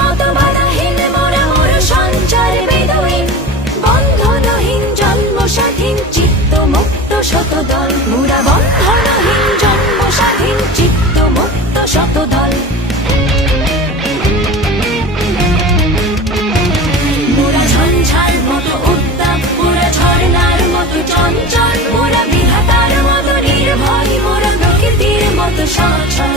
মতো বাধাহীন মোরা মোর সঞ্চার বেদহীন বন্ধনহীন জন্ম স্বাধীন চিত্ত মুক্ত শতদল। মোরা বন্ধনহীন জন্ম স্বাধীন চিত্ত মুক্ত শতদল। মোরা ঝঞ্ঝার মতো উত্তাপ, মোরা ঝর্ণার মতো চঞ্চল, মোরা বিধাতার মতো নির্ভয়, মোরা প্রকৃতির মতো সচল।